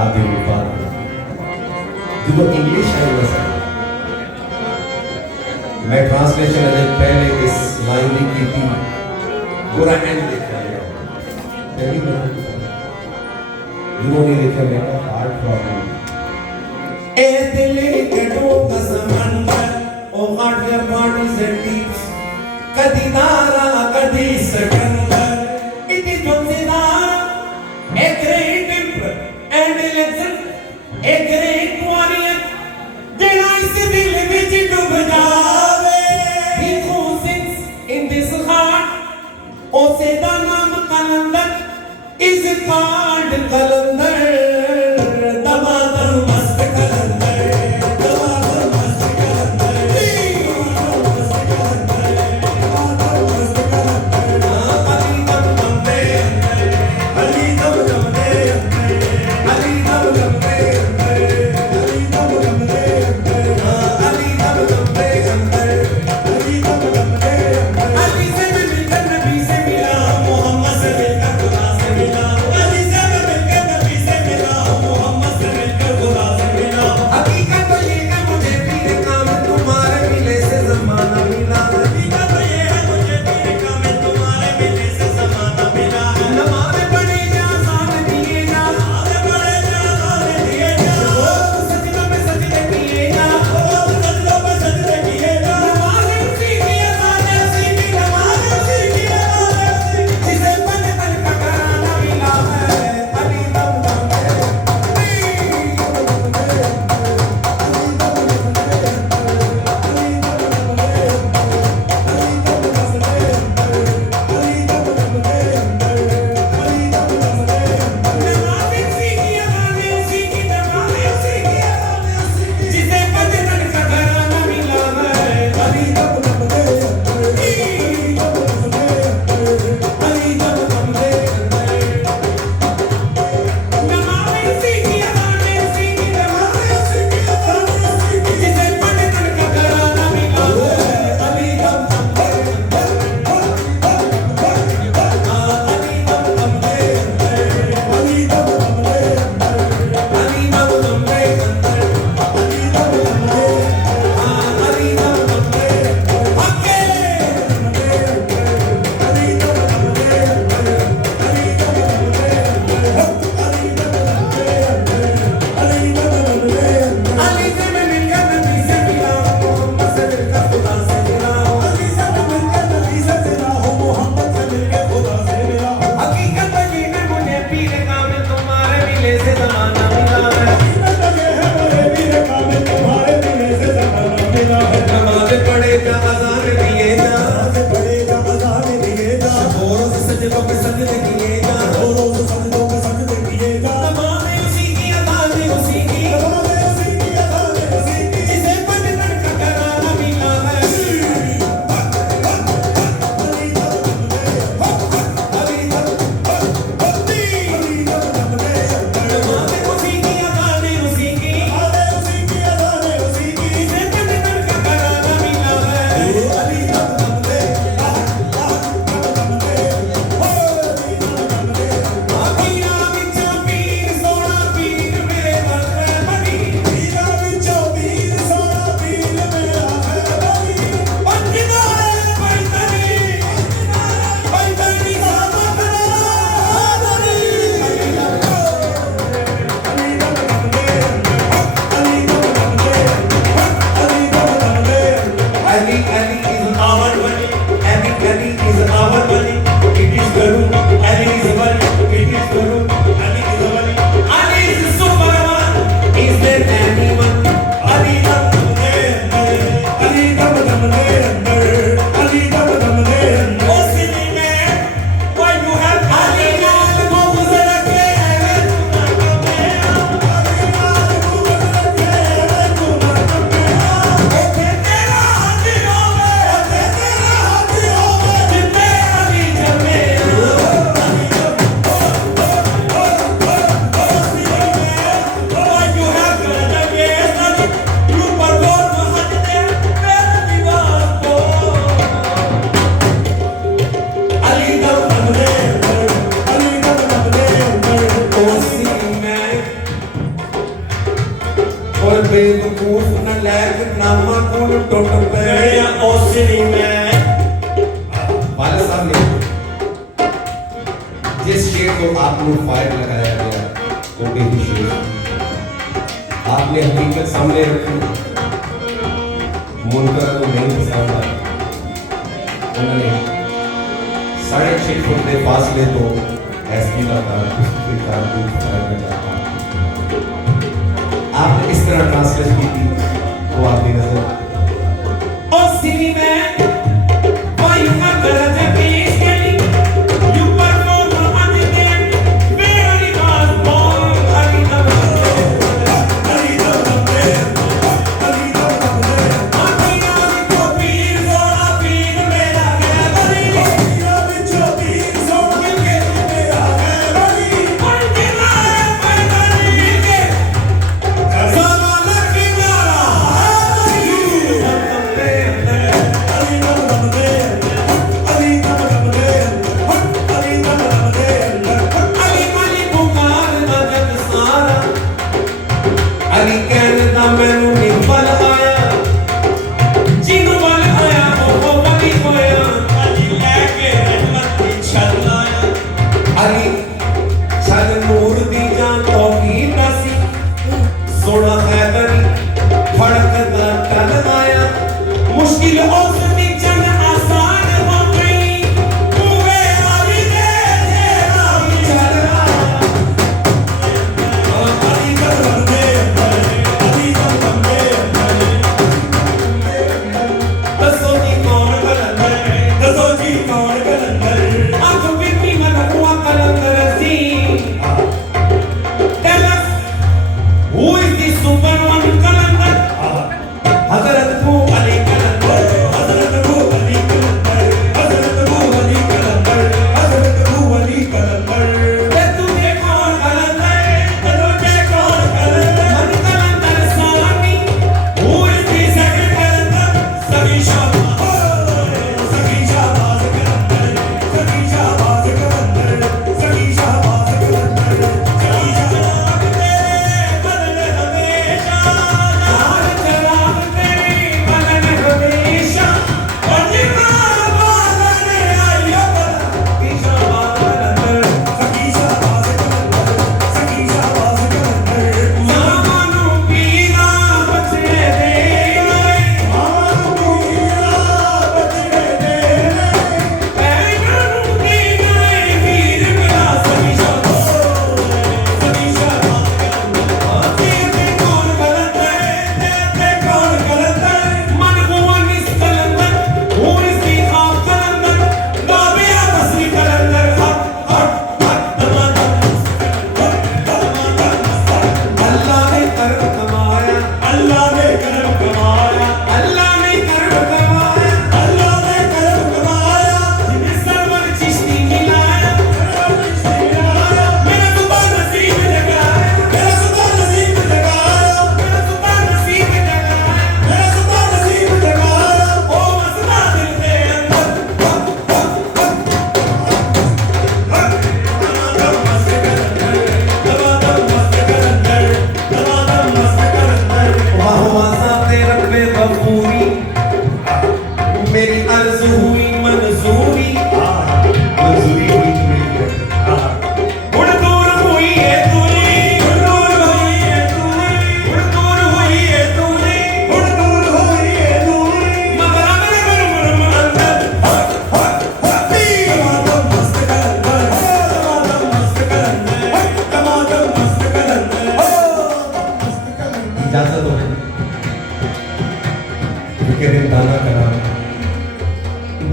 आगे ऊपर जो इंग्लिश है वैसा मैं ट्रांसलेशन अरे पहले इस लाइन की थी पूरा एंड देखा है तेरी नहीं लिखा मेरा हार्ट प्रॉब्लम ए दिल के डोंगा समंदर ओ heart your body is deep कदी नारा कदी सकंदर it is considered a great emperor and a legend a great warrior ਜਿਹੜਾ ਇਸ ਦਿਲ ਵਿੱਚ ਡੁੱਬ ਜਾਵੇ he who sits in this heart ਉਸੇ ਦਾ ਨਾਮ ਕਲੰਦਰ is called कलंदर दमादम मस्त कलंदर दमादम मस्त कलंदर अली दम दम दे अली दम दम दे अली दम दम दे अली दम दम दे अली दम दम दे अली दम दम दे अली से मिलकर नबी से मिला मोहम्मद से मिलकर खुदा से मिला अली से मिलकर नबी से मिला मोहम्मद से मिलकर खुदा से मिला हकीकत तो ये है मुझे पीर काम तुम्हारे मिले से ज़माना मिला हकीकत तो ये है मुझे पीर काम तुम्हारे मिले से ज़माना मिला नमाज़ पढ़े जा आज़ान दिए जा नमाज़ पढ़े जा आज़ान दिए जा सजदों में सजदे किए जा सजदों में सजदे किए जा नमाज़ उसी की आज़ान उसी की नमाज़ उसी की आज़ान जिसे पढ़ कर कराना मिला है अली दम दम दे नमाज़ पढ़े जा अज़ान दिए जा शोरों से सजदों पे सजदे किए जा नमाज़ उसी की अज़ान उसी की जिसे पढ़ कर कराना मिला है नमाज़ उसी की अज़ान नामा कुल टुट पे ओसरी में वाले साहब ने जिस शेर को आपने फायर लगाया गया वो भी शेर आपने हकीकत सामने रखी मुनकर को नहीं पसंद आया उन्होंने 6.5 फुट के फासले तो एसपी का आपने इस तरह ट्रांसलेट की थी वो आपकी नजर और सिटी में वायु का गलत है especially you perform understand very much more अली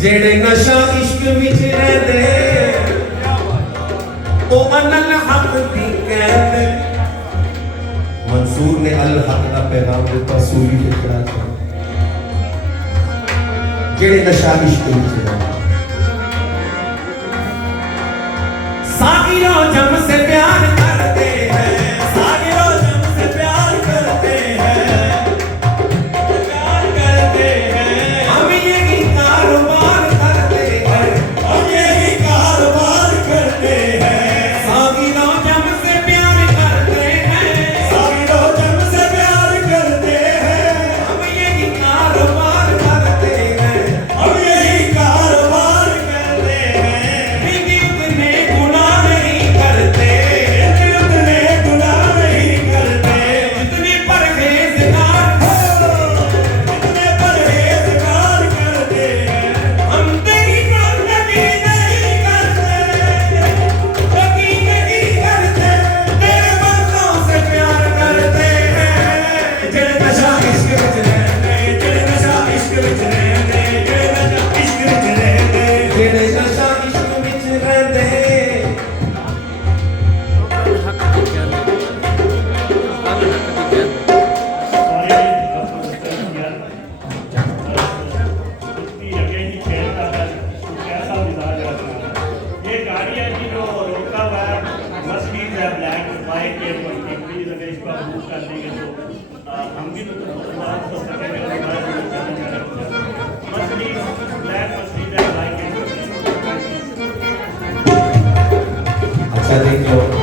जेड़े नशा इश्क विच रहंदे ओ अनल हक दी कहते। मंसूर ने अल हक दा पैगाम दिता सूरी दे खड़ा जेड़े नशा इश्क विच रहंदे। सागिरो जम से प्यार करते हैं, सागिरो जम से प्यार करते हैं, प्यार करते हैं। हम यही कारोबार करते हैं, हम यही कारोबार करते हैं। सागिरो जम से प्यार करते हैं, सागिरो जम से प्यार करते हैं। हम यही लाइक शेयर करेंगे प्लीज़, अगर इसको आप मूव कर देंगे तो हम भी तो बहुत हो सके मेरा मछली ब्लैक मछली लाइक। अच्छा देखो